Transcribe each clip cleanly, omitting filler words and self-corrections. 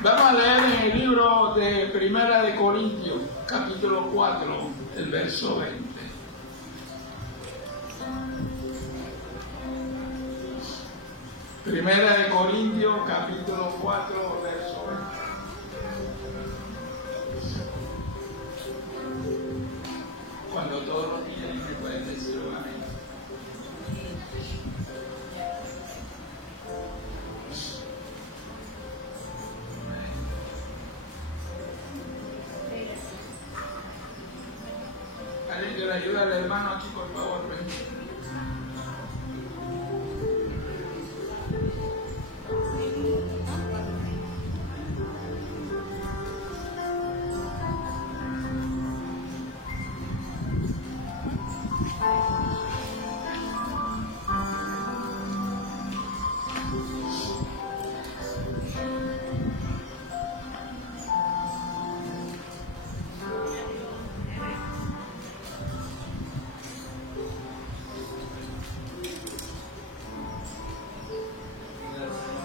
Vamos a leer en el libro de Primera de Corintios, capítulo 4, el verso 20. Primera de Corintios, capítulo 4, verso 20. Cuando todos lo tienen, me pueden decir amén. Alguien que le ayude al hermano aquí, por favor, ven.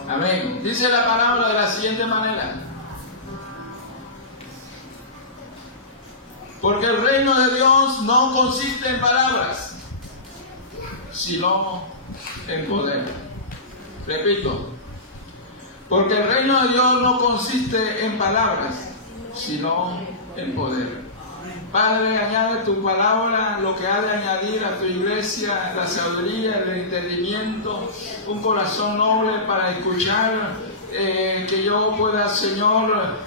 Amén. Dice la palabra de la siguiente manera: porque el reino de Dios no consiste en palabras, sino en poder. Repito, porque el reino de Dios no consiste en palabras, sino en poder. Padre, añade tu palabra, lo que ha de añadir a tu iglesia, la sabiduría, el entendimiento, un corazón noble para escuchar, que yo pueda, Señor,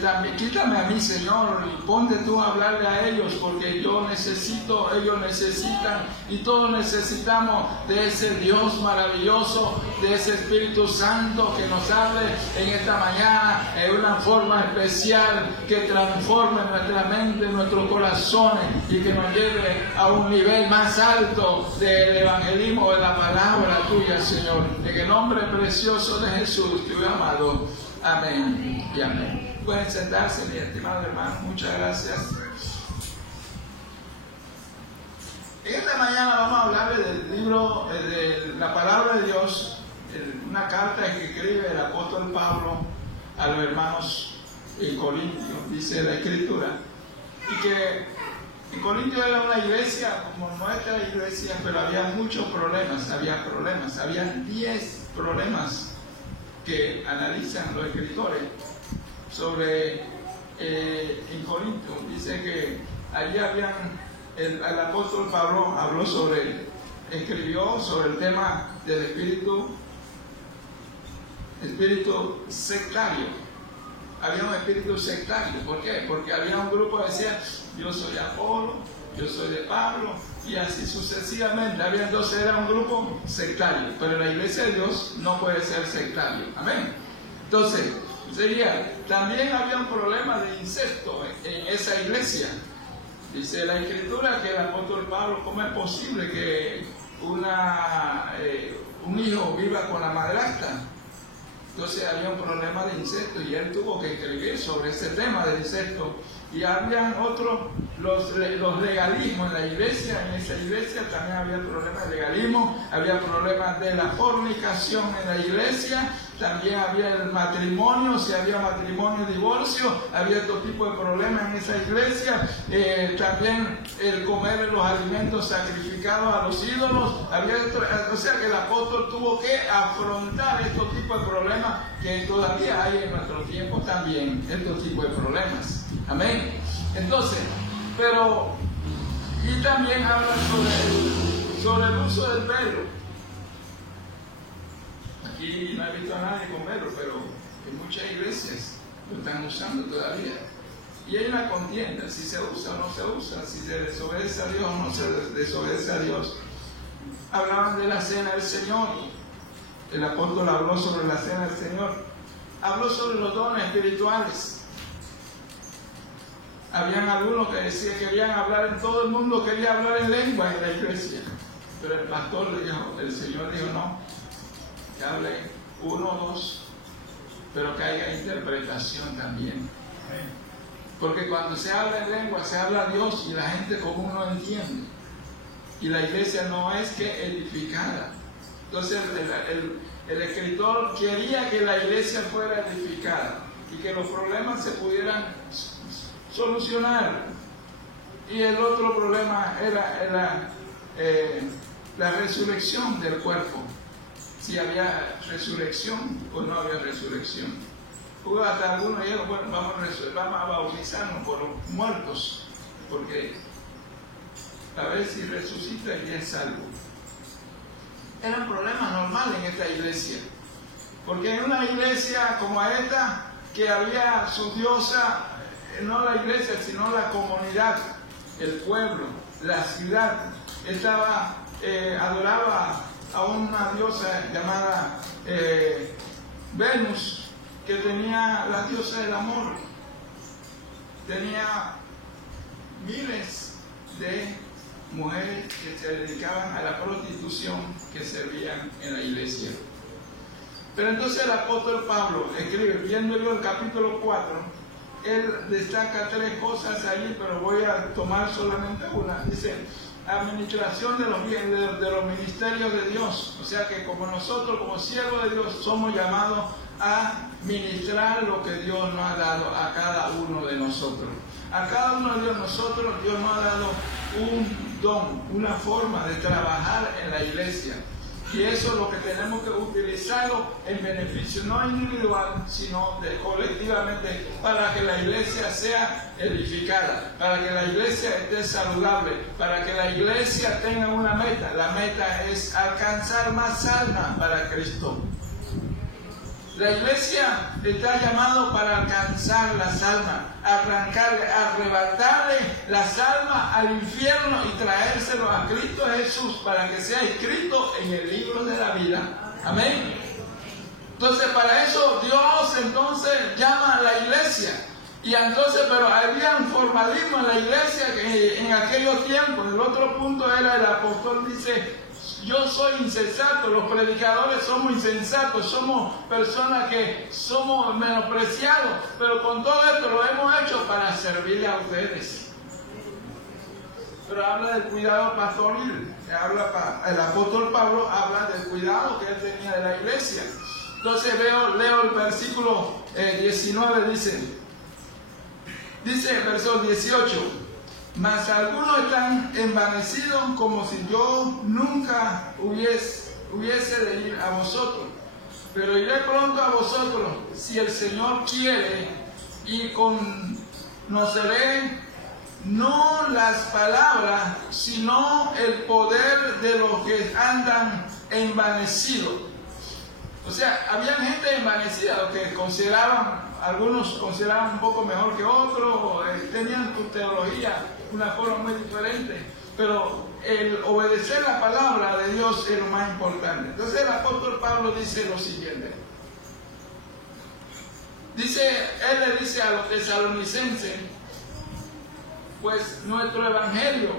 también, quítame a mí, Señor, y ponte tú a hablarle a ellos, porque yo necesito, ellos necesitan, y todos necesitamos de ese Dios maravilloso, de ese Espíritu Santo que nos hable en esta mañana en una forma especial, que transforme nuestra mente, nuestros corazones, y que nos lleve a un nivel más alto del evangelismo de la palabra tuya, Señor. En el nombre precioso de Jesús, te amado. Amén y amén. Pueden sentarse, mi estimado hermano. Muchas gracias. En esta mañana vamos a hablar del libro de la palabra de Dios, una carta que escribe el apóstol Pablo a los hermanos en Corintios. Dice la Escritura, y que en Corintios era una iglesia como nuestra iglesia, pero había muchos problemas. Había 10 problemas que analizan los escritores sobre en Corinto. Dice que allí habían, el apóstol Pablo escribió sobre el tema del espíritu sectario. Había un espíritu sectario. ¿Por qué? Porque había un grupo que decía: yo soy Apolo, yo soy de Pablo, y así sucesivamente. Entonces era un grupo sectario, pero la iglesia de Dios no puede ser sectario. Amén. Entonces, también había un problema de incesto en esa iglesia. Dice la Escritura que el apóstol Pablo, ¿cómo es posible que un hijo viva con la madrastra? Entonces había un problema de incesto, y él tuvo que escribir sobre ese tema del incesto. Y habían otros, los legalismos en la iglesia. En esa iglesia también había problemas de legalismo, había problemas de la fornicación en la iglesia, también había el matrimonio, si había matrimonio y divorcio, había otro tipo de problemas en esa iglesia. También el comer los alimentos sacrificados a los ídolos, o sea que el apóstol tuvo que afrontar estos tipos de problemas que todavía hay en nuestro tiempo también, estos tipos de problemas. Amén. Entonces, y también habla sobre el uso del velo. Aquí no he visto a nadie con velo, pero en muchas iglesias lo están usando todavía. Y hay una contienda, si se usa o no se usa, si se desobedece a Dios o no se desobedece a Dios. Hablaban de la cena del Señor. El apóstol habló sobre la cena del Señor. Habló sobre los dones espirituales. Habían algunos que decían que querían hablar en todo el mundo, quería hablar en lengua en la iglesia. Pero el pastor le dijo, el Señor dijo: no, que hable 1 o 2, pero que haya interpretación también. Porque cuando se habla en lengua, se habla a Dios y la gente común no entiende. Y la iglesia no es que edificada. Entonces el escritor quería que la iglesia fuera edificada. y que los problemas se pudieran solucionar. Y el otro problema era la resurrección del cuerpo, si había resurrección o no había resurrección. Hubo hasta algunos dijeron, bueno, vamos a bautizarnos por los muertos, porque a ver si resucita y es salvo. Era un problema normal en esta iglesia, porque en una iglesia como esta, que había su diosa, no la iglesia, sino la comunidad, el pueblo, la ciudad, adoraba a una diosa llamada Venus, que tenía la diosa del amor, tenía miles de mujeres que se dedicaban a la prostitución, que servían en la iglesia. Pero entonces el apóstol Pablo escribe, viendo yo el capítulo 4, él destaca 3 cosas ahí, pero voy a tomar solamente una. Dice, administración de los ministerios de Dios. O sea que como nosotros, como siervos de Dios, somos llamados a ministrar lo que Dios nos ha dado a cada uno de nosotros. A cada uno de nosotros, Dios nos ha dado un don, una forma de trabajar en la iglesia. Y eso es lo que tenemos que utilizarlo en beneficio no individual, sino colectivamente, para que la iglesia sea edificada, para que la iglesia esté saludable, para que la iglesia tenga una meta. La meta es alcanzar más almas para Cristo. La iglesia está llamada para alcanzar las almas, arrebatarle las almas al infierno y traérselo a Cristo Jesús para que sea escrito en el libro de la vida. Amén. Entonces, para eso Dios entonces llama a la iglesia. Y entonces, pero había un formalismo en la iglesia que en aquellos tiempos. El otro punto era, el apóstol dice, yo soy insensato, los predicadores somos insensatos, somos personas que somos menospreciados, pero con todo esto lo hemos hecho para servirle a ustedes. Pero habla del cuidado pastoril, el apóstol Pablo habla del cuidado que él tenía de la iglesia. Entonces leo el versículo 19, dice el verso 18, mas algunos están envanecidos como si yo nunca hubiese de ir a vosotros. Pero iré pronto a vosotros, si el Señor quiere, y conoceré no las palabras, sino el poder de los que andan envanecidos. O sea, había gente envanecida, lo que algunos consideraban un poco mejor que otros, tenían su teología una forma muy diferente, pero el obedecer la palabra de Dios es lo más importante. Entonces el apóstol Pablo dice lo siguiente. Él le dice a los tesalonicenses, pues nuestro evangelio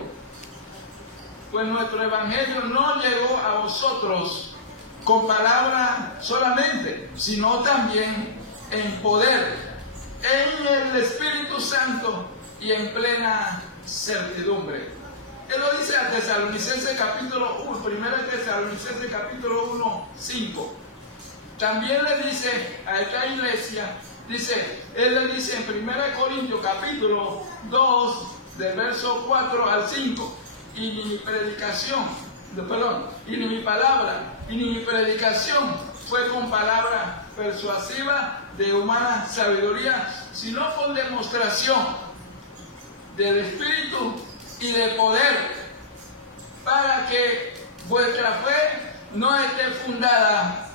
no llegó a vosotros con palabra solamente, sino también en poder, en el Espíritu Santo y en plena certidumbre. Él lo dice a Tesalonicenses capítulo 1, 1 Tesalonicenses capítulo 1, 5. También le dice a esta iglesia, él le dice en 1 Corintios capítulo 2, del verso 4 al 5, y ni mi palabra, y ni mi predicación fue con palabra persuasiva de humana sabiduría, sino con demostración del Espíritu y de poder, para que vuestra fe no esté fundada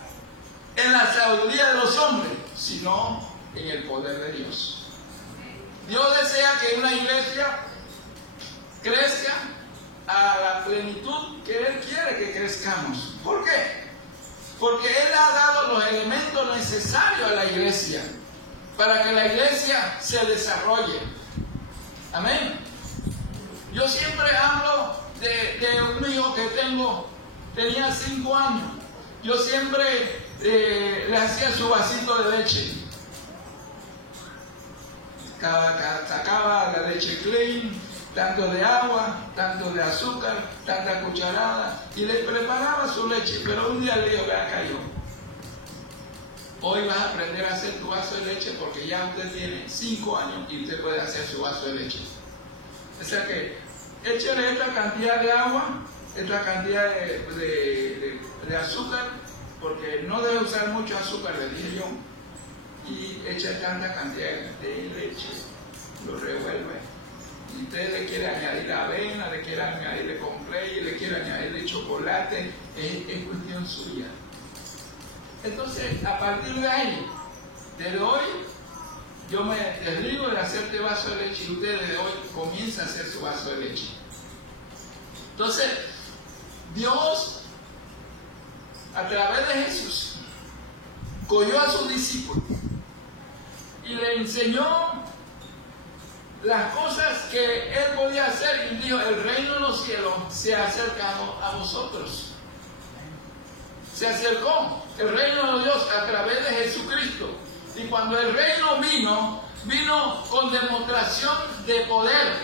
en la sabiduría de los hombres, sino en el poder de Dios. Dios desea que una iglesia crezca a la plenitud que Él quiere que crezcamos. ¿Por qué? Porque Él ha dado los elementos necesarios a la iglesia para que la iglesia se desarrolle. Amén. Yo siempre hablo de un hijo que tenía 5 años. Yo siempre le hacía su vasito de leche. Sacaba la leche clean, tanto de agua, tanto de azúcar, tanta cucharada, y le preparaba su leche. Pero un día le dijo, vea acá yo, Hoy vas a aprender a hacer tu vaso de leche porque ya usted tiene 5 años y usted puede hacer su vaso de leche. O sea que échale esta cantidad de agua, esta cantidad de azúcar, porque no debe usar mucho azúcar, le dije yo, y echa tanta cantidad de leche, lo revuelve. Y usted le quiere añadir avena, le quiere añadir complejo, le quiere añadir chocolate, es cuestión suya. Entonces, a partir de ahí, desde hoy, yo me desligo de hacerte vaso de leche y usted desde hoy comienza a hacer su vaso de leche. Entonces, Dios, a través de Jesús, cogió a sus discípulos y le enseñó las cosas que él podía hacer y dijo: el reino de los cielos se ha acercado a vosotros. Se acercó el reino de Dios a través de Jesucristo. Y cuando el reino vino con demostración de poder.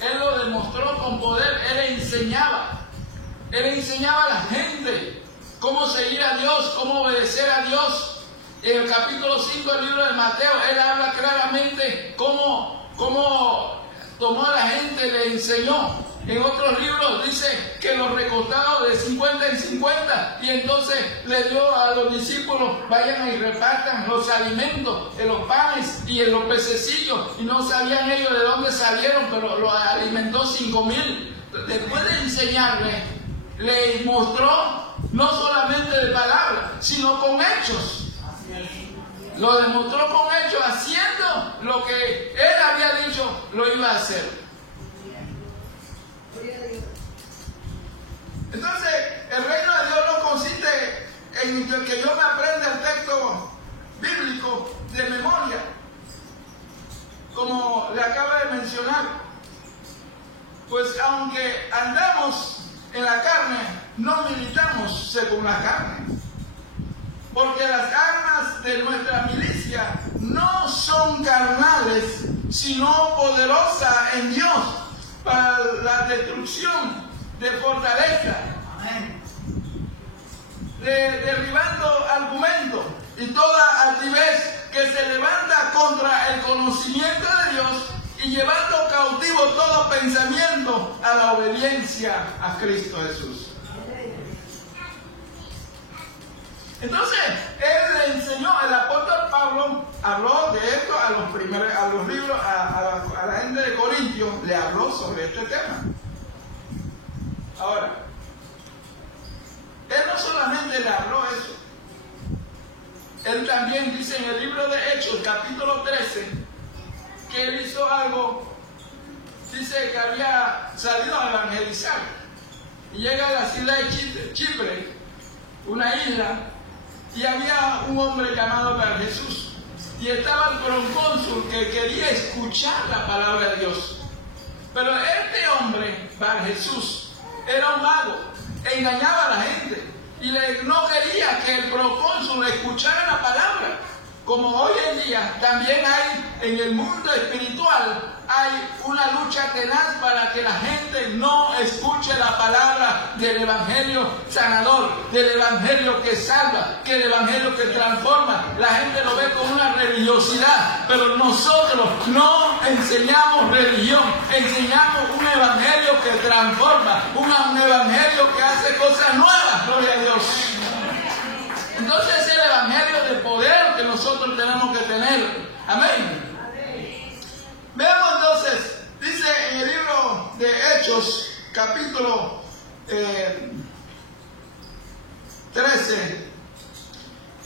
Él lo demostró con poder. Él enseñaba a la gente cómo seguir a Dios, cómo obedecer a Dios. En el capítulo 5 del libro de Mateo, él habla claramente cómo tomó a la gente y le enseñó. En otros libros dice que los recostados de 50 en 50, y entonces le dio a los discípulos: vayan y repartan los alimentos, en los panes y en los pececillos, y no sabían ellos de dónde salieron, pero los alimentó 5,000. Después de enseñarle, le mostró no solamente de palabras, sino con hechos. Lo demostró con hechos, haciendo lo que él había dicho lo iba a hacer. Entonces, el reino de Dios no consiste en que yo me aprenda el texto bíblico de memoria, como le acabo de mencionar. Pues aunque andamos en la carne, no militamos según la carne. Porque las armas de nuestra milicia no son carnales, sino poderosas en Dios para la destrucción de fortaleza, derribando argumentos y toda altivez que se levanta contra el conocimiento de Dios y llevando cautivo todo pensamiento a la obediencia a Cristo Jesús. Entonces, él le enseñó, el apóstol Pablo habló de esto a los libros, a la gente de Corintios, le habló sobre este tema. Ahora, él no solamente le habló eso, él también dice en el libro de Hechos, capítulo 13, que él hizo algo, dice que había salido a evangelizar, y llega a la ciudad de Chipre, una isla, y había un hombre llamado Bar Jesús, y estaba el procónsul que quería escuchar la palabra de Dios. Pero este hombre, Bar Jesús, era un mago, engañaba a la gente y no quería que el procónsul escuchara la palabra. Como hoy en día también hay en el mundo espiritual, hay una lucha tenaz para que la gente no escuche la palabra del evangelio sanador, del evangelio que salva, que el evangelio que transforma. La gente lo ve con una religiosidad, pero nosotros no enseñamos religión, enseñamos un evangelio que transforma, un evangelio que hace cosas nuevas, gloria a Dios. Entonces es el evangelio de poder que nosotros tenemos que tener. Amén. Veamos entonces, dice en el libro de Hechos, capítulo 13,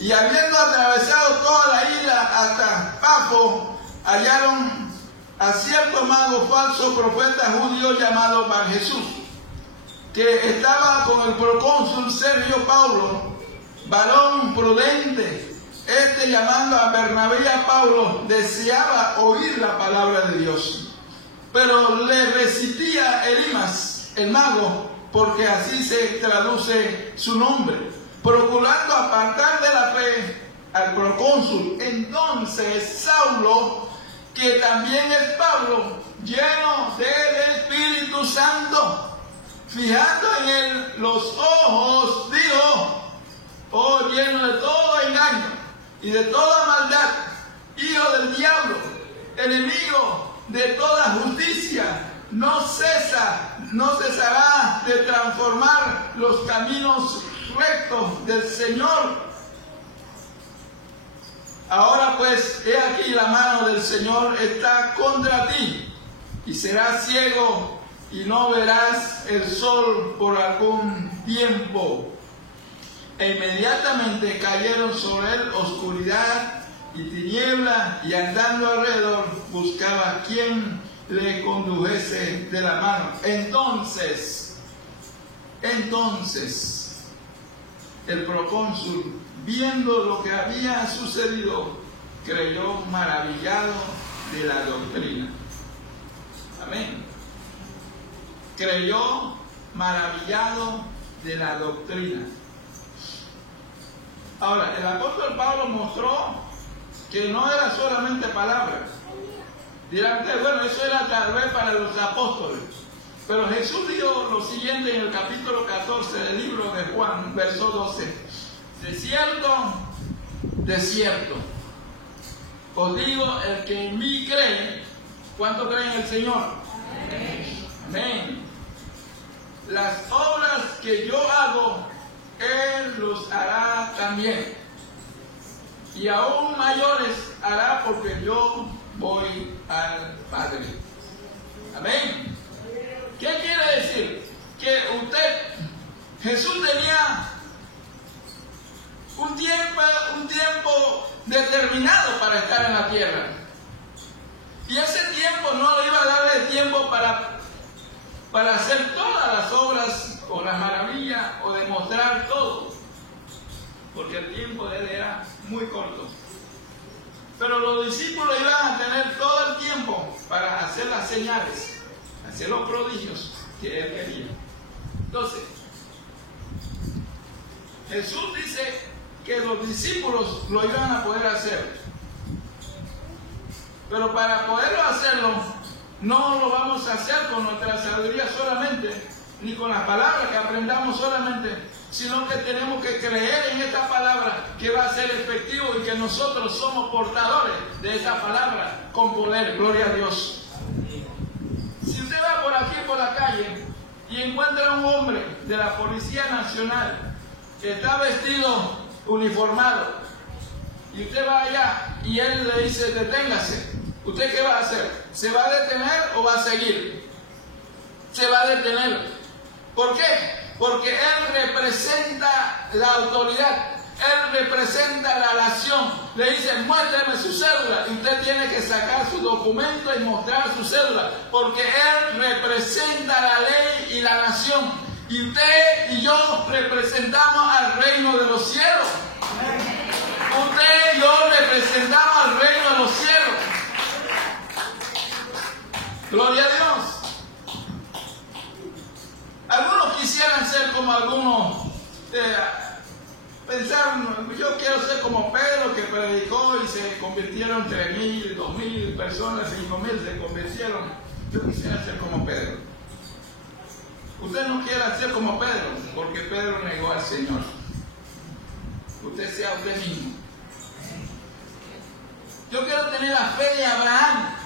y habiendo atravesado toda la isla hasta Pafo, hallaron a cierto mago falso profeta judío llamado Bar Jesús, que estaba con el procónsul Sergio Paulo, varón prudente. Este, llamando a Bernabé y a Pablo, deseaba oír la palabra de Dios, pero le resistía Elimas, el mago, porque así se traduce su nombre, procurando apartar de la fe al procónsul. Entonces Saulo, que también es Pablo, lleno del Espíritu Santo, fijando en él los ojos, dijo: oh lleno de todo engaño y de toda maldad, hijo del diablo, enemigo de toda justicia, no cesará de transformar los caminos rectos del Señor. Ahora pues, he aquí la mano del Señor está contra ti, y serás ciego y no verás el sol por algún tiempo. E inmediatamente cayeron sobre él oscuridad y tiniebla, y andando alrededor buscaba quien le condujese de la mano. Entonces, el procónsul, viendo lo que había sucedido, creyó maravillado de la doctrina. Amén. Creyó maravillado de la doctrina. Ahora, el apóstol Pablo mostró que no era solamente palabras. Dirán, bueno, eso era tal vez para los apóstoles. Pero Jesús dijo lo siguiente en el capítulo 14 del libro de Juan, verso 12. De cierto, os digo, el que en mí cree, ¿cuánto cree en el Señor? Amén. Amén. Las obras que yo hago, Él los hará también. Y aún mayores hará, porque yo voy al Padre. Amén. ¿Qué quiere decir? Que Jesús tenía un tiempo determinado para estar en la tierra. Y ese tiempo no le iba a darle tiempo para hacer todas las obras o las maravillas o demostrar todo. Porque el tiempo de él era muy corto. Pero los discípulos iban a tener todo el tiempo para hacer las señales, hacer los prodigios que él quería. Entonces, Jesús dice que los discípulos lo iban a poder hacer. Pero para poderlo hacerlo, no lo vamos a hacer con nuestra sabiduría solamente, ni con las palabras que aprendamos solamente, sino que tenemos que creer en esta palabra que va a ser efectivo y que nosotros somos portadores de esta palabra con poder. Gloria a Dios. Si usted va por aquí, por la calle, y encuentra a un hombre de la Policía Nacional que está vestido uniformado, y usted va allá y él le dice deténgase, ¿usted qué va a hacer? ¿Se va a detener o va a seguir? Se va a detener. ¿Por qué? Porque él representa la autoridad, él representa la nación. Le dice, muéstrame su cédula, y usted tiene que sacar su documento y mostrar su cédula, porque él representa la ley y la nación. Y usted y yo representamos al reino de los cielos. Usted y yo representamos al reino de los cielos. Gloria a Dios. Algunos quisieran ser como algunos, pensaron, yo quiero ser como Pedro, que predicó y se convirtieron 3,000, 2,000 personas, 5,000 se convirtieron. Yo quisiera ser como Pedro. Usted no quiera ser como Pedro, porque Pedro negó al Señor. Usted sea usted mismo. Yo quiero tener la fe de Abraham.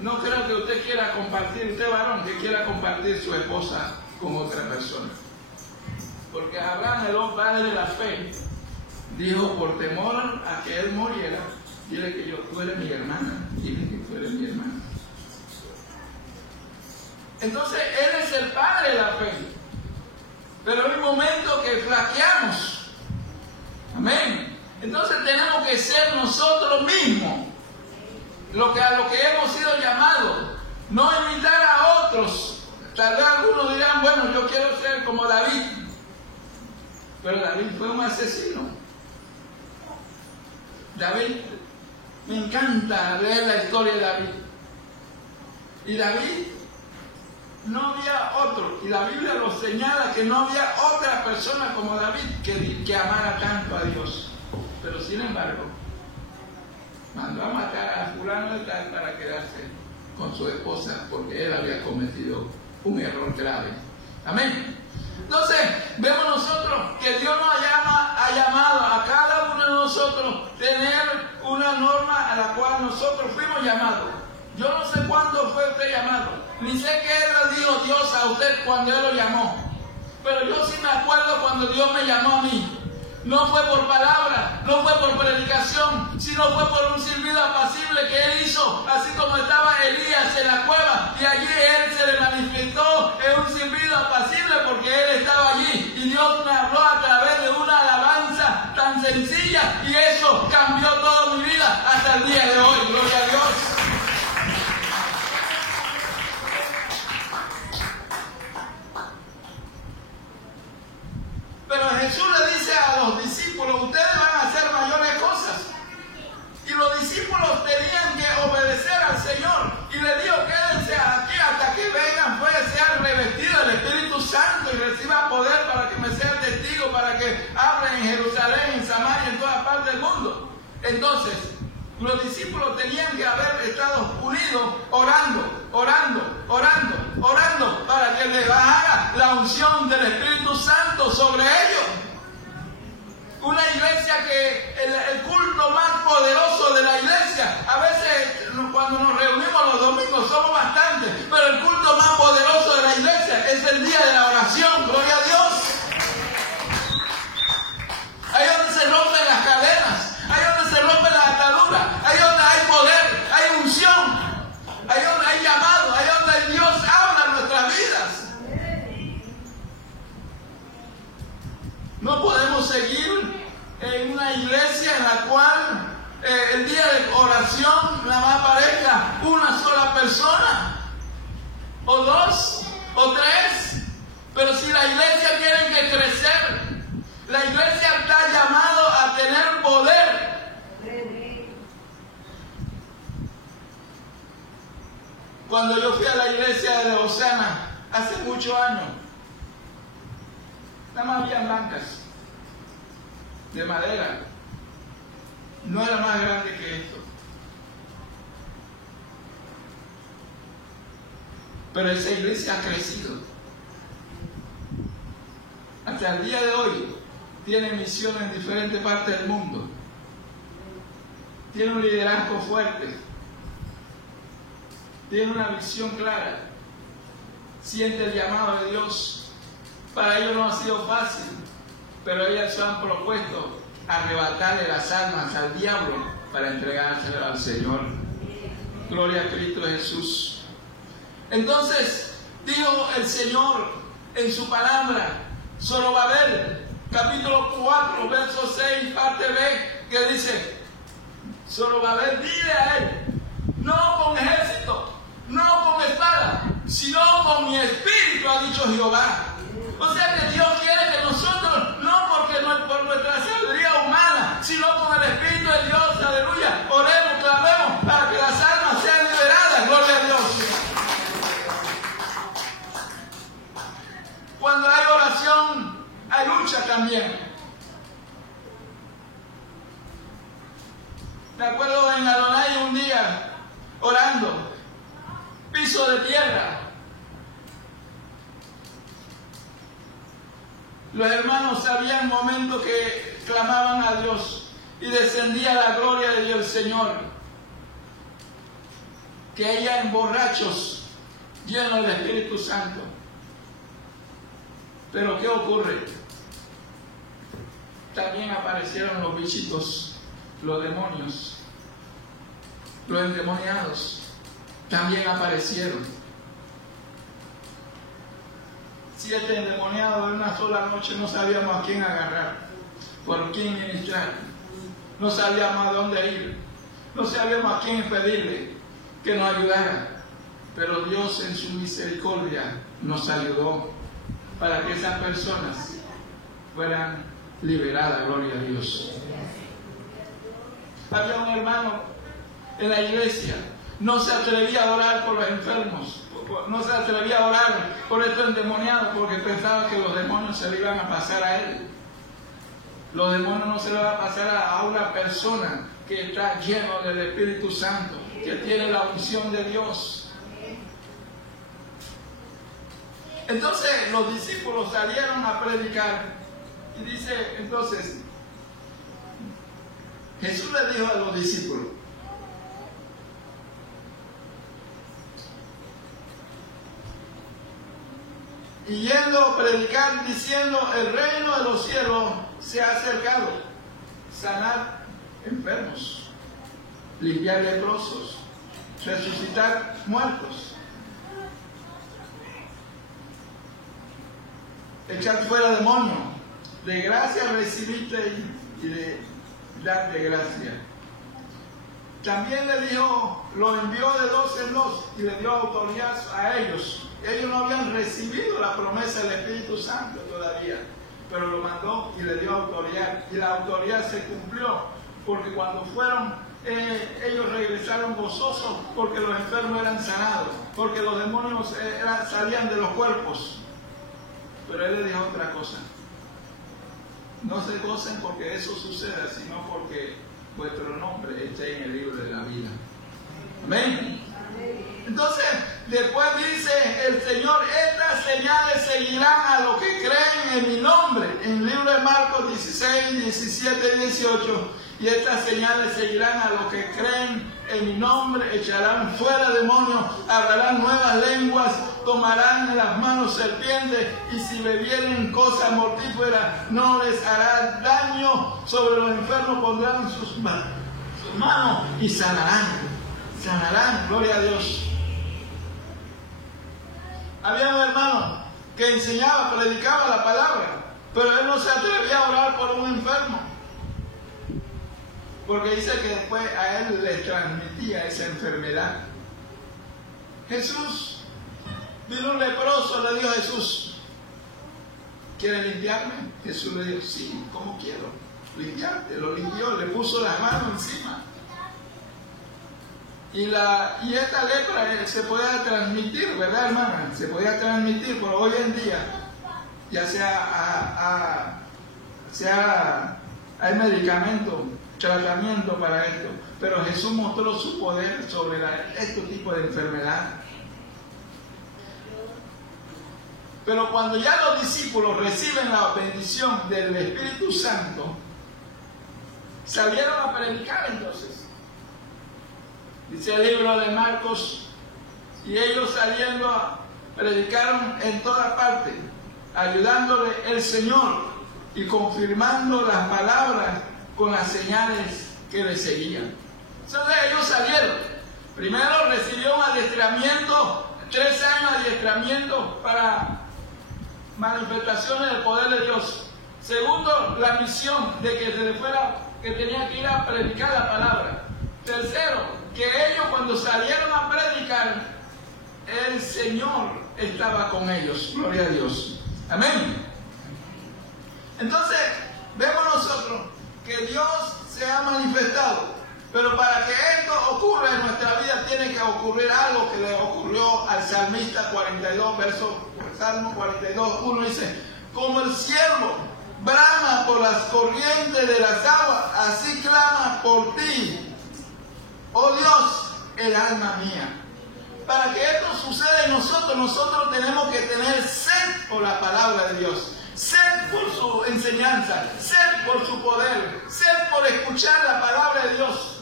No creo que usted quiera compartir, usted varón, que quiera compartir su esposa con otra persona. Porque Abraham, el padre de la fe, dijo, por temor a que él muriera, dile que tú eres mi hermana, dile que tú eres mi hermana. Entonces, él es el padre de la fe. Pero hay un momento que flaqueamos. Amén. Entonces tenemos que ser nosotros mismos a lo que hemos sido llamados, no imitar a otros. Tal vez algunos dirán, bueno, yo quiero ser como David, pero David fue un asesino. David, me encanta leer la historia de David. Y David, no había otro, y la Biblia lo señala, que no había otra persona como David que amara tanto a Dios. Pero sin embargo, mandó a matar a fulano de tal para quedarse con su esposa, porque él había cometido un error grave. Amén. Entonces, vemos nosotros que Dios nos ha llamado a cada uno de nosotros tener una norma a la cual nosotros fuimos llamados. Yo no sé cuándo fue usted llamado, ni sé qué le dijo Dios a usted cuando Él lo llamó. Pero yo sí me acuerdo cuando Dios me llamó a mí. No fue por palabra, no fue por predicación, sino fue por un silbido apacible que Él hizo, así como estaba Elías en la cueva, y allí Él se le manifestó en un silbido apacible porque Él estaba allí, y Dios me habló a través de una alabanza tan sencilla, y eso cambió toda mi vida hasta el día de hoy. Gloria a Dios. Pero Jesús le dice a los discípulos, ustedes van a hacer mayores cosas. Y los discípulos tenían que obedecer al Señor. Y le dijo, quédense aquí hasta que vengan, pues sean revestidos del Espíritu Santo y reciban poder para que me sean testigos, para que hablen en Jerusalén, en Samaria, en toda parte del mundo. Entonces, los discípulos tenían que haber estado unidos orando para que les bajara la unción del Espíritu Santo sobre ellos. Una iglesia que el culto más poderoso de la iglesia, a veces cuando nos reunimos los domingos somos bastantes, pero el culto más poderoso de la iglesia es el día de la oración. Gloria a Dios. Ahí es donde se rompen las cadenas, ahí es donde se rompen las ataduras, ahí es donde hay poder, hay unción, ahí es donde hay llamado, ahí es donde Dios habla en nuestras vidas. No podemos seguir en una iglesia en la cual el día de oración nada más aparezca una sola persona, o dos, o tres. Pero si la iglesia tiene que crecer, la iglesia está llamada a tener poder. Cuando yo fui a la iglesia de Osana hace muchos años, nada más habían bancas de madera, no era más grande que esto. Pero esa iglesia ha crecido. Hasta el día de hoy tiene misiones en diferentes partes del mundo. Tiene un liderazgo fuerte. Tiene una visión clara. Siente el llamado de Dios. Para ellos no ha sido fácil, pero ellos se han propuesto arrebatarle las almas al diablo para entregárselas al Señor. Gloria a Cristo Jesús. Entonces, dijo el Señor en su palabra, Zorobabel, capítulo 4, verso 6, parte B, que dice, Zorobabel, dile a él, no con ejército, no con espada, sino con mi espíritu, ha dicho Jehová. O sea que Dios quiere que nosotros, no porque no es por nuestra sabiduría humana, sino con el Espíritu de Dios, aleluya, oremos, clamemos para que las almas sean liberadas, gloria a Dios. Cuando hay oración, hay lucha también. Me acuerdo en Adonai un día, orando, piso de tierra. Los hermanos sabían momentos que clamaban a Dios y descendía la gloria de Dios, el Señor. Que ella en borrachos, llenos del Espíritu Santo. Pero ¿qué ocurre? También aparecieron los bichitos, los demonios, los endemoniados. También aparecieron. 7 endemoniados en una sola noche, no sabíamos a quién agarrar, por quién ministrar, no sabíamos a dónde ir, no sabíamos a quién pedirle que nos ayudara, pero Dios en su misericordia nos ayudó para que esas personas fueran liberadas, gloria a Dios. Había un hermano en la iglesia, no se atrevía a orar por los enfermos, no se atrevía a orar por estos endemoniados porque pensaba que los demonios se le iban a pasar a él. Los demonios no se le van a pasar a una persona que está lleno del Espíritu Santo, que tiene la unción de Dios. Entonces los discípulos salieron a predicar y dice entonces, Jesús le dijo a los discípulos, y yendo a predicar diciendo, el reino de los cielos se ha acercado, sanar enfermos, limpiar leprosos, resucitar muertos, echar fuera demonios, de gracia recibiste y de dar de gracia. También le dijo, lo envió de 2 en 2 y le dio autoridad a ellos. Ellos no habían recibido la promesa del Espíritu Santo todavía, pero lo mandó y le dio autoridad. Y la autoridad se cumplió, porque cuando fueron, ellos regresaron gozosos porque los enfermos eran sanados, porque los demonios salían de los cuerpos. Pero él le dijo otra cosa: no se gocen porque eso suceda, sino porque vuestro nombre esté en el libro de la vida. Amén. Entonces, después dice el Señor, estas señales seguirán a los que creen en mi nombre. En el libro de Marcos 16, 17 y 18. Y estas señales seguirán a los que creen en mi nombre, echarán fuera demonios, hablarán nuevas lenguas, tomarán en las manos serpientes, y si bebieren cosas mortíferas no les hará daño. Sobre los enfermos pondrán sus manos y sanarán. Gloria a Dios. Había un hermano que enseñaba, predicaba la palabra, pero él no se atrevía a orar por un enfermo, porque dice que después a él le transmitía esa enfermedad. Jesús, vino un leproso, le dijo a Jesús, ¿quiere limpiarme? Jesús le dijo, sí, ¿cómo quiero limpiarte? Lo limpió, le puso las manos encima. Y esta lepra se podía transmitir, ¿verdad, hermana? Se podía transmitir, pero hoy en día ya hay medicamentos, tratamiento para esto. Pero Jesús mostró su poder sobre este tipo de enfermedad. Pero cuando ya los discípulos reciben la bendición del Espíritu Santo, salieron a predicar entonces. Dice el libro de Marcos, y ellos saliendo predicaron en toda parte, ayudándole el Señor y confirmando las palabras con las señales que le seguían. Entonces ellos salieron. Primero recibió un adiestramiento, 3 años de adiestramiento para manifestaciones del poder de Dios. Segundo, la misión de que tenía que ir a predicar la palabra. Tercero, que ellos cuando salieron a predicar, el Señor estaba con ellos. Gloria a Dios. Amén. Entonces, vemos nosotros que Dios se ha manifestado, pero para que esto ocurra en nuestra vida tiene que ocurrir algo que le ocurrió al salmista 42, Salmo 42, 1 dice, como el ciervo brama por las corrientes de las aguas, así clama por ti, oh Dios, el alma mía. Para que esto suceda en nosotros tenemos que tener sed por la palabra de Dios, sed por su enseñanza, sed por su poder, sed por escuchar la palabra de Dios.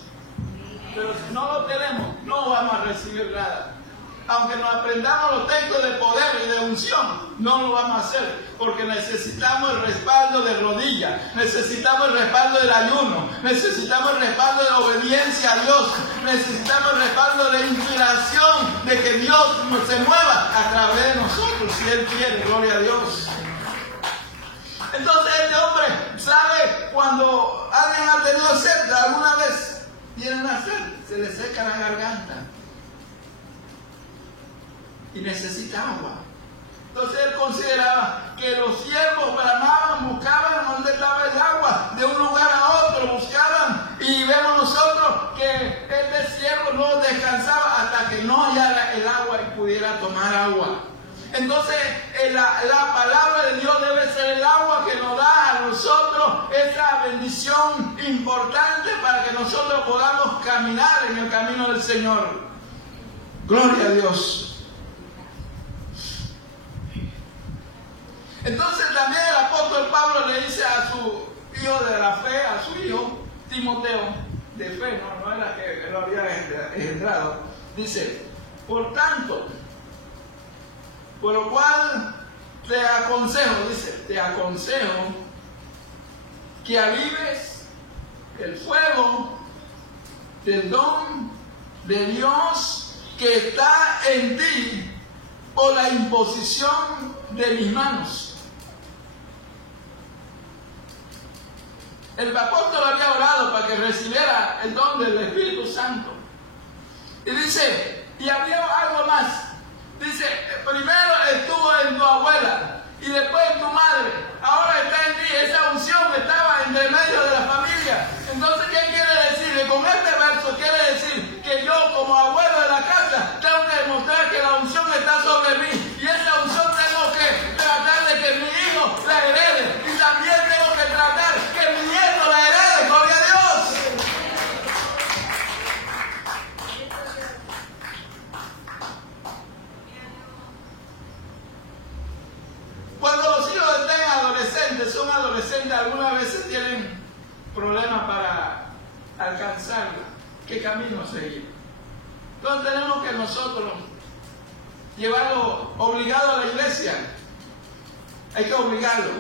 Pero si no lo tenemos, no vamos a recibir nada. Aunque nos aprendamos los textos de poder y de unción, no lo vamos a hacer, porque necesitamos el respaldo de rodillas, necesitamos el respaldo del ayuno, necesitamos el respaldo de la obediencia a Dios, necesitamos el respaldo de inspiración, de que Dios se mueva a través de nosotros, si Él quiere. Gloria a Dios. Entonces este hombre sabe cuando alguien ha tenido sed, alguna vez tiene una sed, se le seca la garganta y necesita agua. Entonces él consideraba que los siervos bramaban, buscaban donde estaba el agua, de un lugar a otro buscaban, y vemos nosotros que este siervo no descansaba hasta que no hallara el agua y pudiera tomar agua. Entonces la palabra de Dios debe ser el agua que nos da a nosotros esa bendición importante para que nosotros podamos caminar en el camino del Señor. Gloria a Dios. Entonces también el apóstol Pablo le dice a su hijo de la fe, a su hijo Timoteo, de fe, no era que lo había engendrado, dice, por tanto, por lo cual te aconsejo, dice, te aconsejo que avives el fuego del don de Dios que está en ti por la imposición de mis manos. El apóstol había orado para que recibiera el don del Espíritu Santo. Y dice, y había algo más. Dice, primero estuvo en tu abuela y después en tu madre. Ahora está en ti. Esa unción estaba entre medio de la familia. Entonces, ¿qué quiere decir? Y con este verso quiere decir que yo, como abuelo de la casa, tengo que demostrar que la unción está sobre mí. Y esa unción tengo que tratar de que mi hijo la herede. Y también tengo que tratar que mi nieto la herede. ¡Gloria a Dios! Cuando los hijos estén adolescentes, son adolescentes, algunas veces tienen problemas para alcanzarla. ¿Qué camino seguir? Entonces tenemos que nosotros llevarlo obligado a la iglesia. Hay que obligarlo.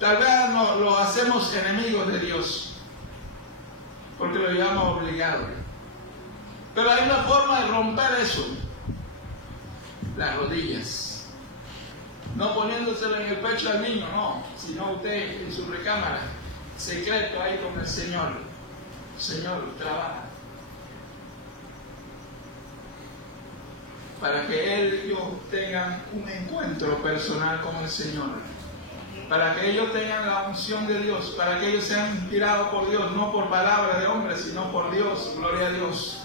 Tal vez no, lo hacemos enemigos de Dios, porque lo llevamos obligado. Pero hay una forma de romper eso. Las rodillas. No poniéndoselo en el pecho al niño, no, sino usted en su recámara, secreto ahí con el Señor. Señor, trabaja. Para que ellos tengan un encuentro personal con el Señor. Para que ellos tengan la unción de Dios. Para que ellos sean inspirados por Dios, no por palabras de hombres, sino por Dios. Gloria a Dios.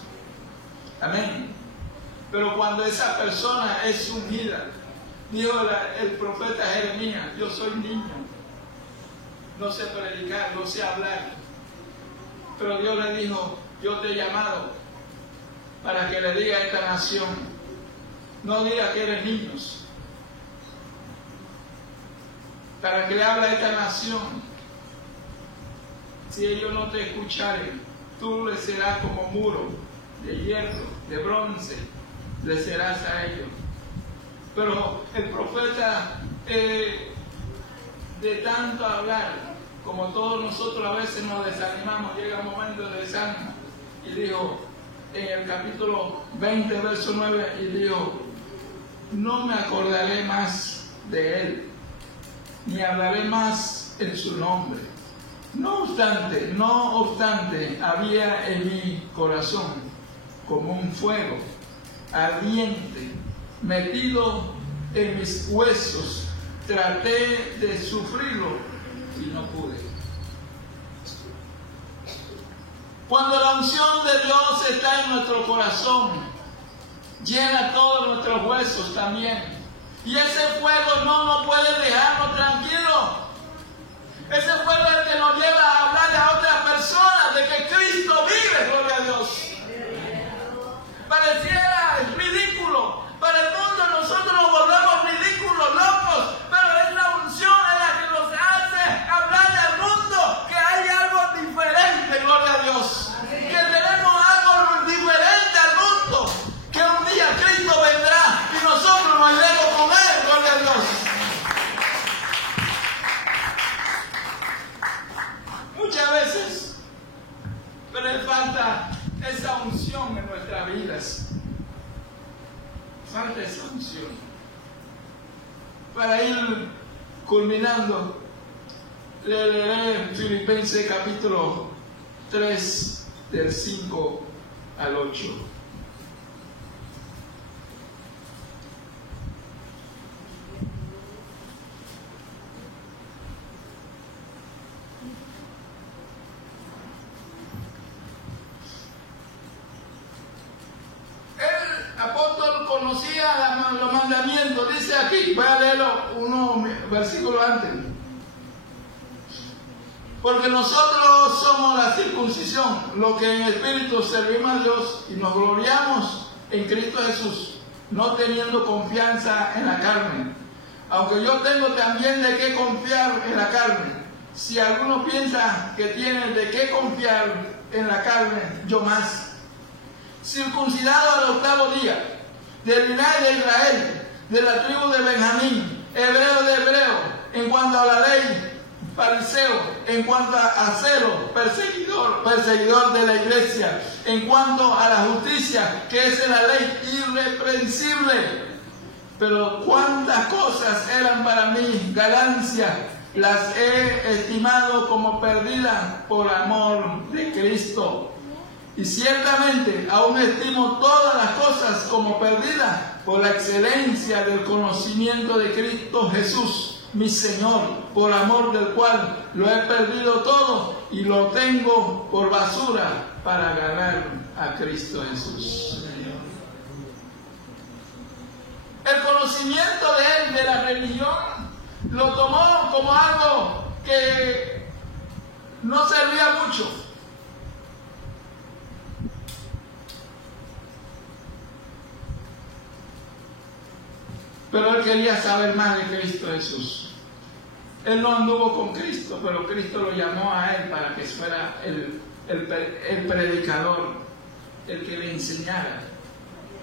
Amén. Pero cuando esa persona es ungida, dijo el profeta Jeremías, yo soy niño, no sé predicar, no sé hablar, pero Dios le dijo, yo te he llamado para que le diga a esta nación, no diga que eres niños, para que le hable a esta nación. Si ellos no te escucharen, tú les serás como muro de hierro, de bronce, les serás a ellos. Pero el profeta, de tanto hablar, como todos nosotros a veces nos desanimamos, llega un momento de desánimo, y dijo en el capítulo 20, verso 9, y dijo, no me acordaré más de él, ni hablaré más en su nombre. No obstante, había en mi corazón como un fuego ardiente, metido en mis huesos. Traté de sufrirlo y no pude. Cuando la unción de Dios está en nuestro corazón, llena todos nuestros huesos también. Y ese fuego no nos puede dejarnos tranquilos. Ese fuego es el que nos lleva a hablarle a otras personas de que Cristo vive, gloria a Dios. Pareciera ridículo. Para el mundo nosotros nos volvemos ridículos, locos, pero es la unción en la que nos hace hablarle al mundo que hay algo diferente, gloria a Dios. Que tenemos algo diferente al mundo, que un día Cristo vendrá y nosotros nos iremos con Él, gloria a Dios. Muchas veces, pero le falta esa unción en nuestras vidas. Falta esa unción. Para ir culminando, le leeré Filipenses capítulo 3, del 5 al 8. Conocía los mandamientos, dice aquí, voy a leerlo unos versículos antes. Porque nosotros somos la circuncisión, lo que en espíritu servimos a Dios y nos gloriamos en Cristo Jesús, no teniendo confianza en la carne. aunque yo tengo también de qué confiar en la carne. Si alguno piensa que tiene de qué confiar en la carne, yo más. Circuncidado al 8º día, del linaje de Israel, de la tribu de Benjamín, hebreo de hebreo, en cuanto a la ley, fariseo, en cuanto a celo, perseguidor de la iglesia, en cuanto a la justicia, que es en la ley irreprensible. Pero cuántas cosas eran para mí ganancia, las he estimado como perdidas por amor de Cristo. Y ciertamente aún estimo todas las cosas como perdidas por la excelencia del conocimiento de Cristo Jesús, mi Señor, por amor del cual lo he perdido todo y lo tengo por basura para ganar a Cristo Jesús. El conocimiento de él, de la religión, lo tomó como algo que no servía mucho. Pero él quería saber más de Cristo Jesús. Él no anduvo con Cristo, pero Cristo lo llamó a él para que fuera el predicador, el que le enseñara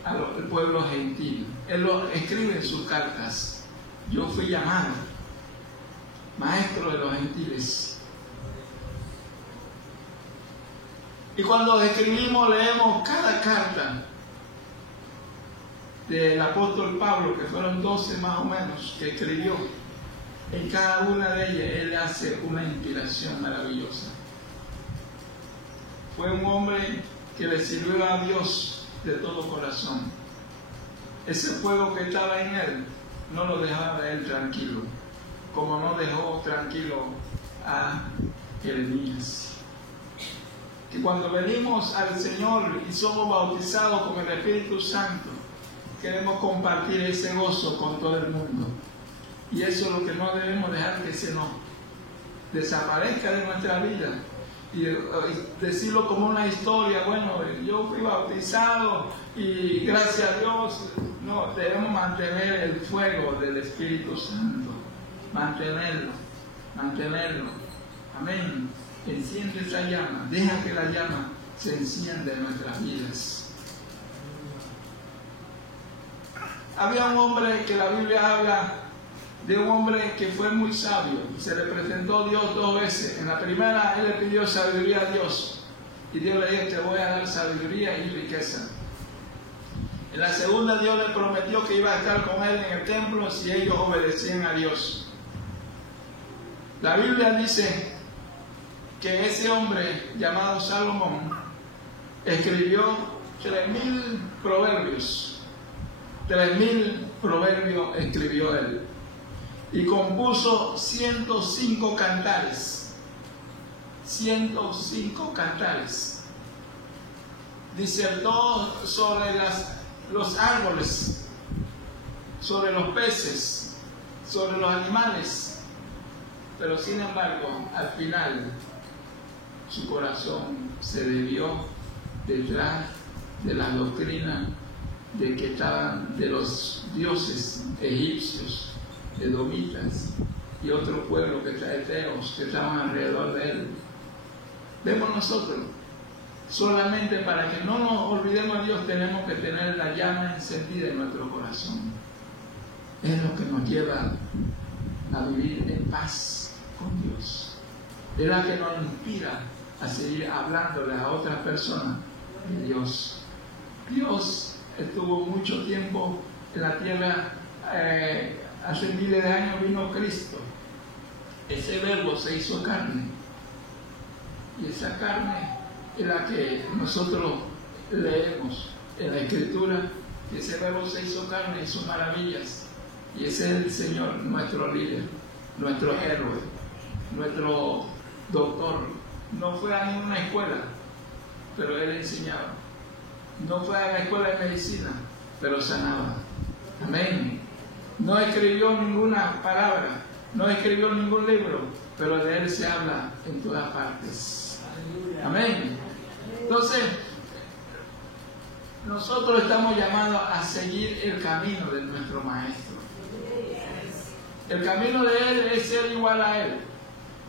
al pueblo gentil. Él lo escribe en sus cartas. Yo fui llamado maestro de los gentiles. Y cuando escribimos, leemos cada carta del apóstol Pablo, que fueron 12 más o menos, que escribió. En cada una de ellas él hace una inspiración maravillosa. Fue un hombre que le sirvió a Dios de todo corazón. Ese fuego que estaba en él no lo dejaba de él tranquilo, como no dejó tranquilo a Jeremías. Que cuando venimos al Señor y somos bautizados con el Espíritu Santo, queremos compartir ese gozo con todo el mundo. Y eso es lo que no debemos dejar que se nos desaparezca de nuestra vida. Y decirlo como una historia, bueno, yo fui bautizado y gracias a Dios. No, debemos mantener el fuego del Espíritu Santo. Mantenerlo. Amén. Enciende esa llama. Deja que la llama se encienda en nuestras vidas. Había un hombre que la Biblia habla de un hombre que fue muy sabio. Se le presentó Dios 2 veces. En la primera él le pidió sabiduría a Dios y Dios le dijo: te voy a dar sabiduría y riqueza. En la segunda Dios le prometió que iba a estar con él en el templo si ellos obedecían a Dios. La Biblia dice que ese hombre llamado Salomón escribió 3,000 proverbios. 3,000 proverbios escribió él. Y compuso 105 cantares. 105 cantares. Disertó sobre los árboles, sobre los peces, sobre los animales. Pero sin embargo, al final, su corazón se debió detrás de la doctrina de que estaban de los dioses egipcios, edomitas y otro pueblo que eteos que estaban alrededor de él. Vemos nosotros, solamente para que no nos olvidemos de Dios, tenemos que tener la llama encendida en nuestro corazón. Es lo que nos lleva a vivir en paz con Dios. Es la que nos inspira a seguir hablándole a otras personas de Dios. Dios estuvo mucho tiempo en la tierra. Hace miles de años vino Cristo. Ese verbo se hizo carne. Y esa carne es la que nosotros leemos en la Escritura. Que ese verbo se hizo carne, hizo maravillas. Y ese es el Señor, nuestro líder, nuestro héroe, nuestro doctor. No fue a ninguna escuela, pero él enseñaba. No fue a la escuela de medicina, pero sanaba. Amén. No escribió ninguna palabra, no escribió ningún libro, pero de él se habla en todas partes. Amén. Entonces, nosotros estamos llamados a seguir el camino de nuestro Maestro. El camino de Él es ser igual a Él,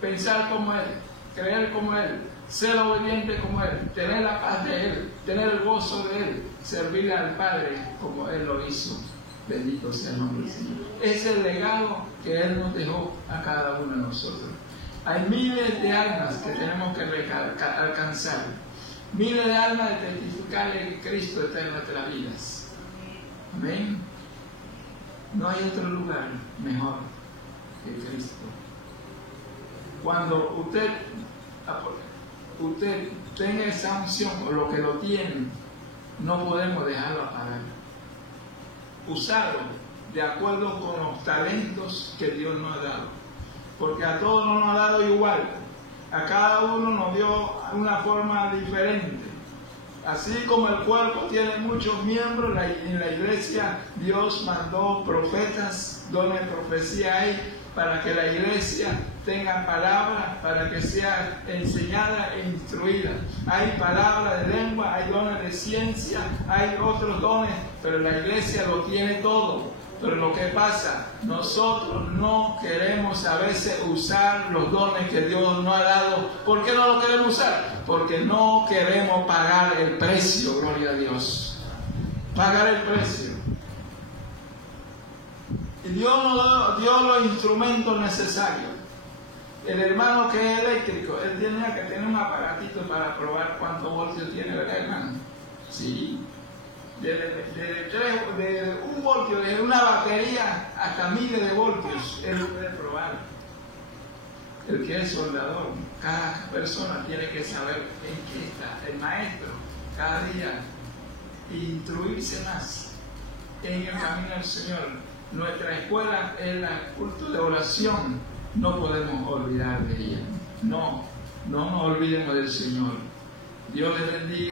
pensar como Él, creer como Él, ser obediente como Él, tener la paz de Él, tener el gozo de Él, servirle al Padre como Él lo hizo. Bendito sea el nombre del Señor. Es el legado que Él nos dejó a cada uno de nosotros. Hay miles de almas que tenemos que alcanzar, miles de almas de testificarle que Cristo está en nuestras vidas. Amén. No hay otro lugar mejor que Cristo. Cuando usted tenga esa unción, o lo que lo tiene, no podemos dejarlo apagar. Usarlo de acuerdo con los talentos que Dios nos ha dado. Porque a todos no nos ha dado igual. A cada uno nos dio una forma diferente. Así como el cuerpo tiene muchos miembros, en la iglesia Dios mandó profetas, dones de profecía ahí, para que la iglesia tenga palabras, para que sea enseñada e instruida. Hay palabras de lengua, hay dones de ciencia, hay otros dones, pero la iglesia lo tiene todo. Pero lo que pasa, nosotros no queremos a veces usar los dones que Dios nos ha dado. ¿Por qué no lo queremos usar? Porque no queremos pagar el precio, gloria a Dios. Pagar el precio. Y Dios nos dio los instrumentos necesarios. El hermano que es eléctrico, él tenía que tener un aparatito para probar cuántos voltios tiene, ¿verdad, hermano? Sí. De un voltio, de una batería hasta miles de voltios, él puede probar. El que es soldador, cada persona tiene que saber en qué está. El maestro, cada día, instruirse más en el camino del Señor. Nuestra escuela es el culto de oración, no podemos olvidar de ella. No nos olvidemos del Señor. Dios les bendiga.